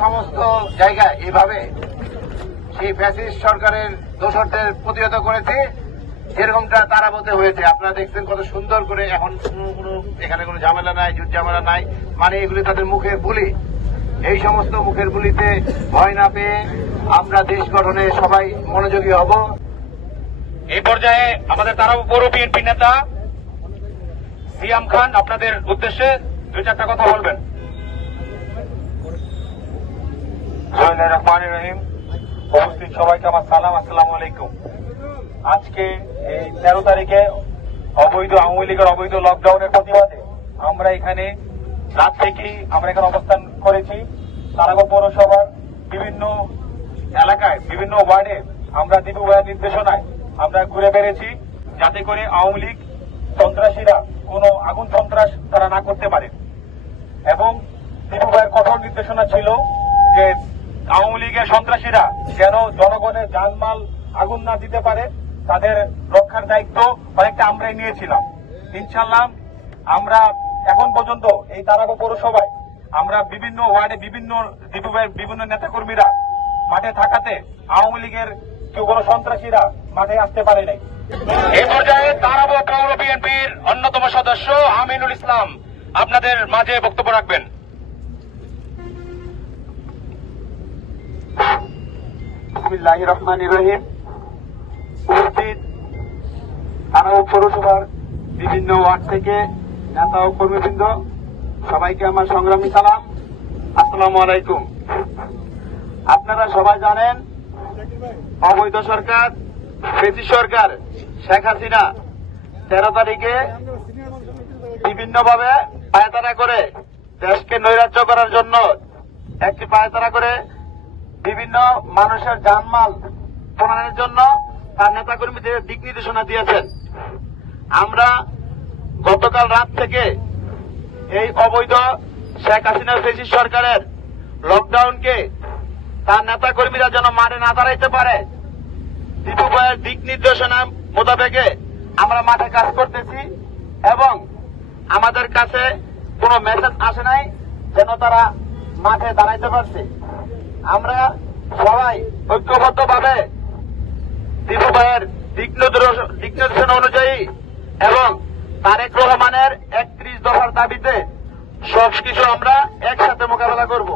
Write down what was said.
সমস্ত জায়গায় এভাবে সেই ফ্যাসিস্ট সরকারের দোষরদের প্রতিহত করেছে, যেরকমটা তারা বলতে হয়েছে। আপনারা দেখছেন কত সুন্দর করে এখন কোনো এখানে কোনো ঝামেলা নাই জুট ঝামেলা নাই মানে এগুলি তাদের মুখের বুলি। এই সমস্ত মুখের বুলিতে ভয় না পেয়ে আমরা দেশ গঠনে সবাই মনোযোগী হব। এই পর্যায়ে আমাদের তারাও পৌর বিএনপি নেতা। সিয়াম খান, আপনাদের উদ্দেশ্যে দুই চারটা কথা বলবেন। রহমান রহিম। আমার সালাম, আসসালামু আলাইকুম। আজকে এই তেরো তারিখে অবৈধ, আওয়ামী লীগের অবৈধ লকডাউনের প্রতিবাদে আমরা এখানে রাত থেকেই আমরা এখানে অবস্থান করেছি। তারাগো পৌরসভার বিভিন্ন এলাকায়, বিভিন্ন ওয়ার্ডে আমরা দিবু ভাইয়ের নির্দেশনায় আমরা ঘুরে বেড়েছি, যাতে করে আওয়ামী লীগ সন্ত্রাসীরা কোনো আগুন সন্ত্রাস তারা না করতে পারে। এবং দিবু ভাইয়ের কঠোর নির্দেশনা ছিল যে আওয়ামী লীগের সন্ত্রাসীরা যেন জনগণের জানমাল আগুন না দিতে পারে? তাদের রক্ষার দায়িত্ব অনেকটা আমরাই নিয়েছিলাম। ইনশাল্লাহ আমরা এখন পর্যন্ত এই তারাগো পৌরসভায় আমরা বিভিন্ন ওয়ার্ডে বিভিন্ন দিবু ভাইয়ের বিভিন্ন নেতাকর্মীরা মাঠে থাকাতে আওয়ামী লীগের কেউ কোনো সন্ত্রাসীরা মাঠে আসতে পারে নাই। এই পর্যায়ে তারাবো পৌর বিএনপির অন্যতম সদস্য আমিনুল ইসলাম আপনাদের মাঝে বক্তব্য রাখবেন। বিসমিল্লাহ রহমান রহিম উপস্থিত পৌরসভার বিভিন্ন ওয়ার্ড থেকে নেতা ও কর্মীবৃন্দ, সবাইকে আমার সংগ্রামী সালাম। আসসালামু আলাইকুম। আপনারা সবাই জানেন, অবৈধ সরকার ব্রিটিশ সরকার, শেখ হাসিনা, তেরো তারিখে বিভিন্নভাবে পায়তারা করে দেশকে নৈরাজ্য করার জন্য একটি পায়তারা করে বিভিন্ন মানুষের জানমাল প্রমাণের জন্য তার নেতাকর্মীদের দিক নির্দেশনা দিয়েছেন। আমরা গতকাল রাত থেকে এই অবৈধ শেখ হাসিনা ফেসিস সরকারের লকডাউনকে তার নেতাকর্মীরা যেন মাঠে না দাঁড়াইতে পারে দীপু ভাইয়ের দিক নির্দেশনা মোতাবেকে আমরা মাঠে কাজ করতেছি এবং আমাদের কাছে কোনো মেসেজ আসে নাই যেন তারা মাঠে দাঁড়াইতে পারছে। আমরা সবাই ঐক্যবদ্ধ ভাবে দীপু ভাইয়ের অনুযায়ী এবং তারেক রহমানের একত্রিশ দফার দাবিতে সবকিছু আমরা একসাথে মোকাবেলা করব।